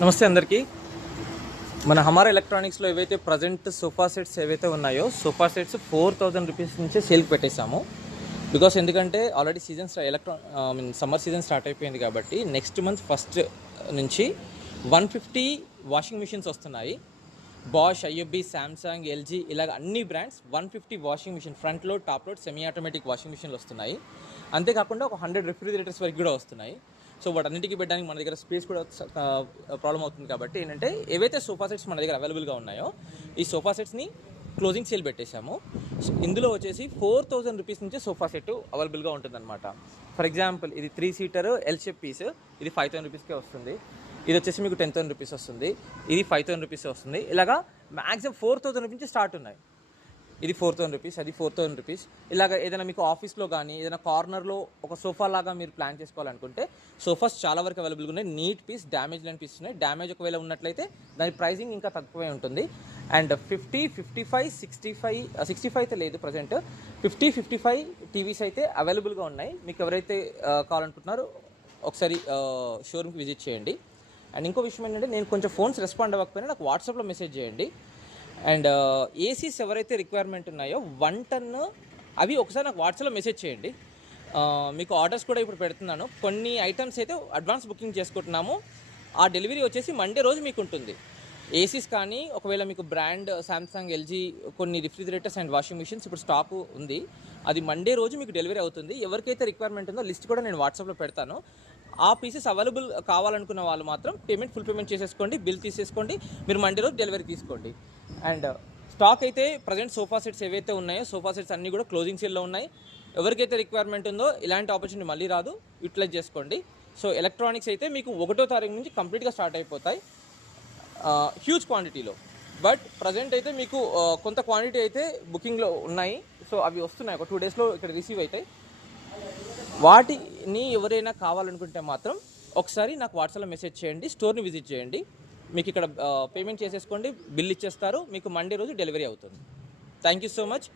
నమస్తే అందరికీ. మన హమారా ఎలక్ట్రానిక్స్లో ఏవైతే ప్రజెంట్ సోఫా సెట్స్ ఏవైతే ఉన్నాయో సోఫా సెట్స్ 4000 రూపీస్ నుంచే సేల్కి పెట్టేశాము. బికాస్ ఎందుకంటే ఆల్రెడీ సమ్మర్ సీజన్ స్టార్ట్ అయిపోయింది కాబట్టి నెక్స్ట్ మంత్ ఫస్ట్ నుంచి 150 వాషింగ్ మిషన్స్ వస్తున్నాయి. బాష్, ఐఎఫ్బి, శాంసంగ్, ఎల్జీ ఇలాగ అన్ని brands 150 washing machine, front load, top load, semi automatic washing మిషన్లు వస్తున్నాయి. అంతేకాకుండా ఒక 100 రిఫ్రిజిరేటర్స్ వరకు కూడా వస్తున్నాయి. సో వాటన్నిటికీ పెట్టడానికి మన దగ్గర స్పేస్ కూడా ప్రాబ్లం అవుతుంది కాబట్టి ఏంటంటే ఏవైతే సోఫా సెట్స్ మన దగ్గర అవైలబుల్గా ఉన్నాయో ఈ సోఫా సెట్స్ని క్లోజింగ్ సేల్ పెట్టేశాము. ఇందులో వచ్చేసి 4000 రూపీస్ నుంచి సోఫా సెట్ అవైలబుల్గా ఉంటుందన్నమాట. ఫర్ ఎగ్జాంపుల్ ఇది 3 సీటర్ ఎల్ షేప్ పీస్, ఇది 5000 రూపీస్కే వస్తుంది. ఇది వచ్చేసి మీకు 10,000 రూపీస్ వస్తుంది. ఇది 5,000 రూపీస్ వస్తుంది. ఇలాగా మ్యాక్సిమం 4000 రూపీస్ నుంచి స్టార్ట్ ఉన్నాయి. ఇది 4000 రూపీస్, అది 4000 రూపీస్. ఇలాగ ఏదైనా మీకు ఆఫీస్లో కానీ ఏదైనా కార్నర్లో ఒక సోఫా లాగా మీరు ప్లాన్ చేసుకోవాలనుకుంటే సోఫాస్ చాలా వరకు అవైలబుల్గా ఉన్నాయి. నీట్ పీస్, డ్యామేజ్ లేని పీస్ ఉన్నాయి. డ్యామేజ్ ఒకవేళ ఉన్నట్లయితే దాని ప్రైజింగ్ ఇంకా తక్కువే ఉంటుంది. అండ్ 50, 55, 65 అయితే లేదు ప్రజెంట్. 50, 55 టీవీస్ అయితే అవైలబుల్గా ఉన్నాయి. మీకు ఎవరైతే కావాలనుకుంటున్నారో ఒకసారి షోరూమ్కి విజిట్ చేయండి. అండ్ ఇంకో విషయం ఏంటంటే నేను కొంచెం ఫోన్స్ రెస్పాండ్ అవ్వకపోయినా నాకు వాట్సాప్లో మెసేజ్ చేయండి. అండ్ ఏసీస్ ఎవరైతే రిక్వైర్మెంట్ ఉన్నాయో 1 టన్ అవి ఒకసారి నాకు వాట్సాప్లో మెసేజ్ చేయండి. మీకు ఆర్డర్స్ కూడా ఇప్పుడు పెడుతున్నాను. కొన్ని ఐటమ్స్ అయితే అడ్వాన్స్ బుకింగ్ చేసుకుంటున్నాము. ఆ డెలివరీ వచ్చేసి మండే రోజు మీకు ఉంటుంది. ఏసీస్ కానీ ఒకవేళ మీకు బ్రాండ్ శాంసంగ్, ఎల్జీ కొన్ని రిఫ్రిజిరేటర్స్ అండ్ వాషింగ్ మిషన్స్ ఇప్పుడు స్టాకు ఉంది. అది మండే రోజు మీకు డెలివరీ అవుతుంది. ఎవరికైతే రిక్వైర్మెంట్ ఉందో లిస్ట్ కూడా నేను వాట్సాప్లో పెడతాను. ఆ పీసెస్ అవైలబుల్ కావాలనుకున్న వాళ్ళు మాత్రం ఫుల్ పేమెంట్ చేసేసుకోండి, బిల్ తీసేసుకోండి, మీరు మండే రోజు డెలివరీ తీసుకోండి. అండ్ స్టాక్ అయితే ప్రజెంట్ సోఫా సెట్స్ ఏవైతే ఉన్నాయో సోఫా సెట్స్ అన్నీ కూడా క్లోజింగ్ సేల్లో ఉన్నాయి. ఎవరికైతే రిక్వైర్మెంట్ ఉందో ఇలాంటి ఆపర్చునిటీ మళ్ళీ రాదు, యూటిలైజ్ చేసుకోండి. సో ఎలక్ట్రానిక్స్ అయితే మీకు 1వ తారీఖు నుంచి కంప్లీట్గా స్టార్ట్ అయిపోతాయి హ్యూజ్ క్వాంటిటీలో. బట్ ప్రజెంట్ అయితే మీకు కొంత క్వాంటిటీ అయితే బుకింగ్లో ఉన్నాయి. సో అవి వస్తున్నాయి, ఒక 2 డేస్లో ఇక్కడ రిసీవ్ అవుతాయి. వాటిని ఎవరైనా కావాలనుకుంటే మాత్రం ఒకసారి నాకు వాట్సాప్లో మెసేజ్ చేయండి, స్టోర్ని విజిట్ చేయండి. మీకు ఇక్కడ పేమెంట్ చేసేసుకోండి, బిల్ ఇచ్చేస్తారు, మీకు మండే రోజు డెలివరీ అవుతుంది. Thank you so much.